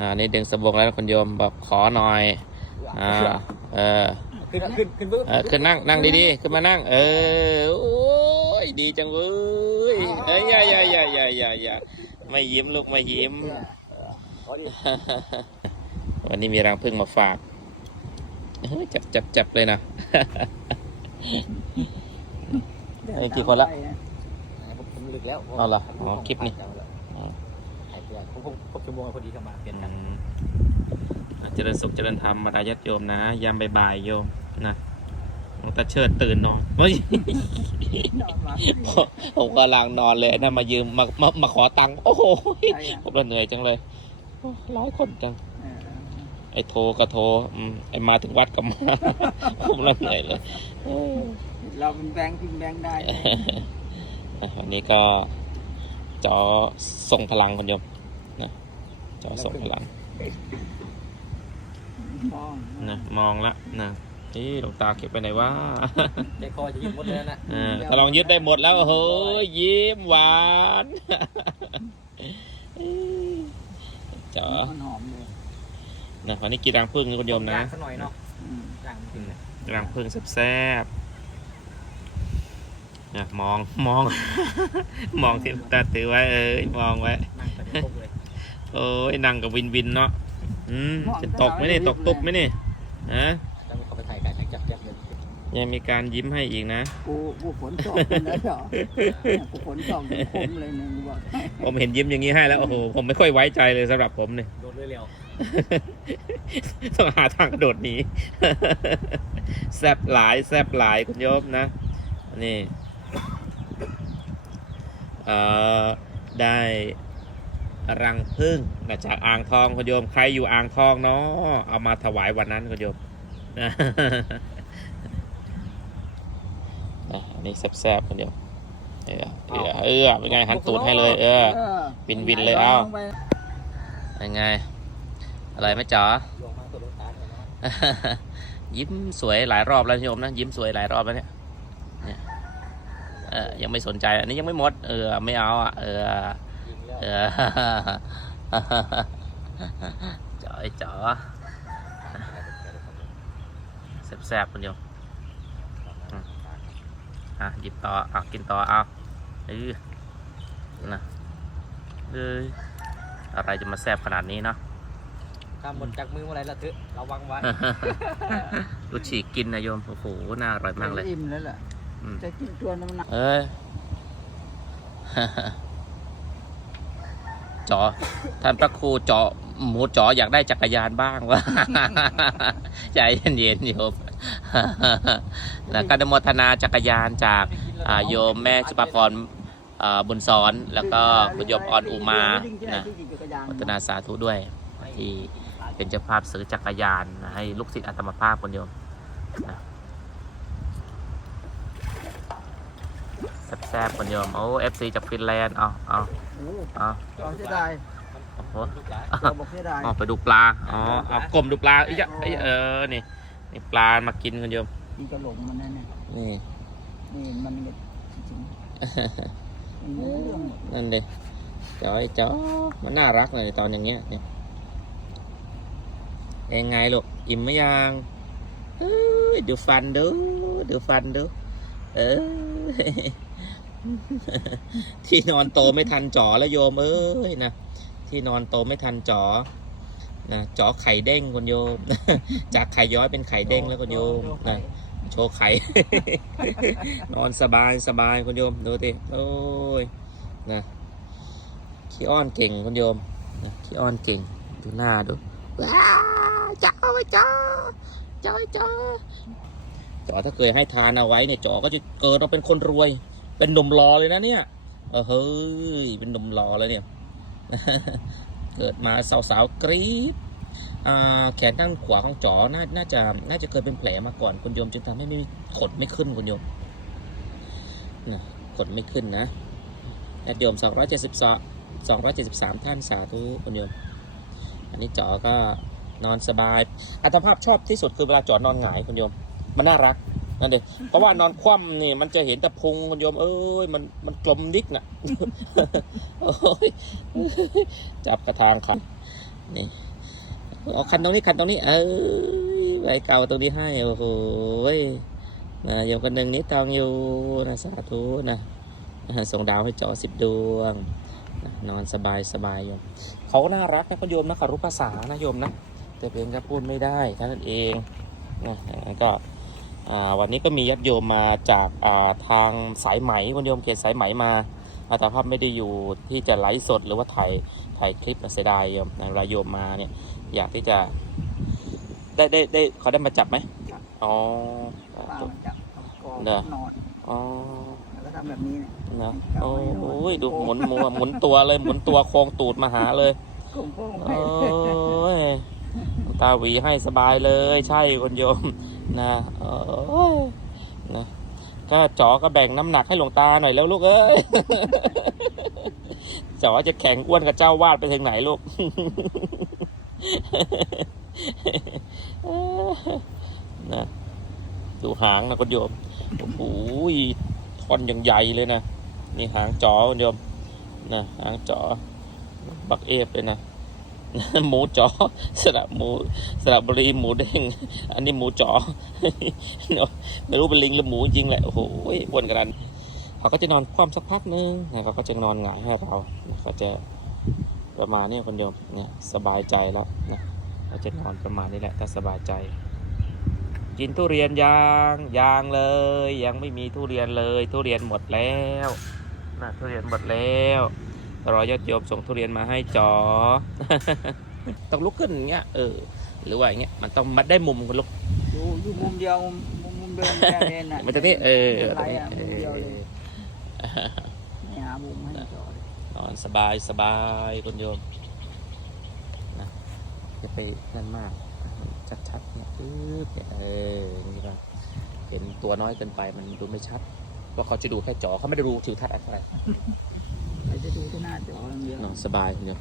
อ่านี่ดึงสบงแล้วคุณโยมบอกขอหน่อยอ่าเออขึ้นขึ้นขึ้นปึ๊บเออขึ้นนั่งนั่งดีๆขึ้นมานั่ง เออโอ้ยดีจังเว้ยเอ้ยอย่าอย่าอย่าอย่าอย่าอย่าไม่ยิ้มลูกไม่ยิ้มขอดิวันนี้มีรังผึ้งมาฝากเฮ้ยจับจับจับเลยนะเอ้ยกี่คนละผมผมลึกแล้วเอาเหรออ๋อคลิปนี้ อ๋อหายเปลี่ยนผมผมครบชั่วโมงพอดีเข้ามาเปลี่ยนกันอะเจริญสุขเจริญธรรมบรรดาญาติโยมนะยามบ่ายๆโยมนะน้องตาเชิดตื่นนอนเฮ้ยผมผมกำลังนอนเลยนะมายืมมามามาขอตังค์โอ้โหผมละเหนื่อยจังเลยโอ้ร้อยคนจังไอ้โทรก็โทรอืมไอ้มาถึงวัดก็มา ผมละเหนื่อยเลยโอ้เราเป็นแบงค์พิมพ์แบงค์ได้ อะวันนี้ก็จอส่งพลังคนโยมนะ จอส่งพลังมองนะมองละนะนี่หลวงตาเก็บไปไหนวะใจคอจะยิ้มหมดเลยนะเออถ้าลองยึดได้หมดแล้วโอ้โหยิ้มหวานจอมันหอมเลยนะวันนี้กินรังพึ่งคุณโยมนะสักหน่อยเนาะอืมย่างจริงนะรังพึ่งแซ่บๆนะมองมอง มองที่หลวงตาถือไว้เอ้ยมองไว้ เลยโอ้ยนั่งกับวินวินเนาะอืมจะตกไหมนี่ตกตุบไหมนี่ฮะแล้วมันเข้าไปถ่ายกันจับจับเลยยังมีการยิ้มให้อีกนะ กูกูฝนตกกันแล้วเหรอกูฝนตกถึงผมเลยเนี่ยกูบอกผมเห็นยิ้มอย่างนี้ให้แล้วโอ้โหผมไม่ค่อยไว้ใจเลยสำหรับผมเนี่ยโดนเร็วต้องหาทางกระโดดหนีแซบหลายแซบหลายคุณโยมนะนี่เอ่อได้ รังพึ่งมาจากอ่างทองคุณโยมใครอยู่อ่างทองเนาะเอามาถวายวันนั้นคุณโยมนะนะอันนี้แซ่บๆคุณโยมเออเออเออเป็นไงหันตูดให้เลย เออวินวินเลยเอาเป็นไงอะไรไหมจ๋ายิ้มสวยหลายรอบแล้วโยมนะยิ้มสวยหลายรอบแล้วเนี่ยเนี่ยเออยังไม่สนใจ อันนี้ยังไม่หมด เออไม่เอาอะเออ จ๋อยจ๋อแซ่บๆคุณโยมอะหยิบต่อเอากินต่อเอาเออนะเอ้ยอะไรจะมาแซ่บขนาดนี้เนาะถ้าหมดจากมือเมื่อไหรละเถอะระวังไว้ดูฉีกกินนะโยม โอ้โห น่าอร่อยมากเลยอิ่มแล้วล่ะอืมจะกินตัวน้ำหนักเอ้ย จอ ท่านพระครูจอหมูจออยากได้จักรยานบ้างวะใจเย็นๆโยมนะก็อนโมทนาจักรยานจากโยมแม่สุภากรบุญสอน แล้วก็คุณโยมออนอุมานะพัฒนาสาธุด้วยที่เป็นเจ้าภาพซื้อจักรยานให้ลูกศิษย์อัตมภาพคนโยมนะแซ่บๆคนโยม โอ้เอฟซีจากฟินแลนด์เอาเอา โอ้เอาเราเสียดายโอ้โหลูกหลานเราบอกเสียดายเอาไปดูปลา อ๋อเอากลมดูปลาอีกอะเอ้ยเออ นี่นี่ปลามากินคนโยมกินกระหลงมันนั่นเนี่ยนี่ นี่มันก็จริงๆมันเรื่องหมดนั่นเลยจอยจอมันน่ารักเลยตอนอย่างเงี้ยเนี่ยเองไงลูกอิ่มไหมยังเอ้ยดูฟันดูดูฟันดูเออ ที่นอนโตไม่ทันจอแล้วโยมเอ้ยนะที่นอนโตไม่ทันจอนะจอไข่เด้งคุณโยม จากไข่ย้อยเป็นไข่เด้งแล้วคุณโยมนะโชว์ไข่ นอนสบายสบายคุณโยมดูสิโอ้ยนะขี้อ้อนเก่งคุณโยมนะขี้อ้อนเก่งดูหน้าดูว้าจ้าไว้จ้าจ้าไว้จ้าจอถ้าเคยให้ทานเอาไว้เนี่ยจอก็จะเกิดมาเป็นคนรวย เป็นหนุ่มรอเลยนะเนี่ยเฮ้ยเป็นหนุ่มรอเลยเนี่ย เกิดมาสาวๆกรี๊ดแขนด้านขวาของจอน่าน่าจะน่าจะเคยเป็นแผลมาก่อนคุณโยมจึงทำให้ไม่ขดไม่ขึ้นคุณโยมนะกดไม่ขึ้นนะแอดโยม272 273ท่านสาธุคุณโยม อันนี้จอก็นอนสบายอัตภาพชอบที่สุดคือเวลาจอนอนหงายคุณโยม มันน่ารัก นั่นเองเพราะว่านอนคว่ำนี่มันจะเห็นแต่พุงคุณโยม เอ้ยมันมันกลมดิกน่ะจับกระทางคันนี่เอาคันตรงนี้คันตรงนี้ เอ้ยใบเก่าตรงนี้ให้โอ้โหนะโยมกันหนึ่งนิดทองอยู่นะสาธุนะส่งดาวให้จอสิบดวงนอนสบายสบายโยมเขาก็น่ารักนะคุณโยมนะคารุภาษานะโยมนะแต่เพียงแค่พูดไม่ได้แค่นั้นเองนะก็ วันนี้ก็มีญาติโยมมาจากอ่าทางสายไหมคุณโยมเขตสายไหมมาอาตมาภาพไม่ได้อยู่ที่จะไลฟ์สดหรือว่าถ่ายถ่ายคลิปนะเสียดายโยมนะเวลาโยมมาเนี่ยอยากที่จะได้ได้ได้เขาได้มาจับไหมอ๋อป้ามันจับเอากองเหรอนอนอ๋อแล้วก็ทำแบบนี้เนี่ยเนอะโอ้โหดูหมุนหมุนหมุนตัวเลยหมุนตัวโค้งตูดมาหาเลยโค้งโค้งโอ้ย ตาหวีให้สบายเลย ใช่คนโยมนะโอ้ยนะก็จ๋อก็แบ่งน้ำหนักให้หลวงตาหน่อยแล้วลูกเอ้ยจ๋อจะแข่งอ้วนกับเจ้าวาดไปถึงไหนลูกนะดูหางนะคุณโยมโอ้โหท่อนอย่างใหญ่เลยนะนี่หางจอคุณโยมนะหางจอบักเอฟเลยนะ หมูจ๋อสระหมูสระบุรีหมูเด้งอันนี้หมูจ๋อไม่รู้เป็นลิงหรือหมูจริงแหละโอ้โหอ้วนกระดันเขาก็จะนอนคว่ำสักพักนึงนะเขาก็จะนอนหงายให้เราเขาจะประมาณนี้คนโยมเนี่ยสบายใจแล้วนะเขาจะนอนประมาณนี้แหละถ้าสบายใจ กินทุเรียนยังยังเลย ยังไม่มีทุเรียนเลย ทุเรียนหมดแล้วนะทุเรียนหมดแล้ว รอยอดโยมส่งทุเรียนมาให้จอ ต้องลุกขึ้นอย่างเงี้ยเออ หรือว่าอย่างเงี้ยมันต้องมัดได้มุมคุณลุกอยู่อยู่มุมเดียวมุมมุมมุมเดิมแค่นี้น่ะมันจะนี่เออมุมไรตรงนี้อะเอมุมเดียวเลยอไม่หามุมให้จอดนอนสบายสบายคุณโยมนะอย่าไปนั่นมากชัดๆเนี่ยปึ๊บเนี่ยเออนี่ก็เป็นตัวน้อยเกินไปมันดูไม่ชัดเพราะเขาจะดูแค่จอเขาไม่ได้ดูทิวทัศน์อะไรไป จะดูที่หน้าจออย่างเดียวนอนสบายคุณโยม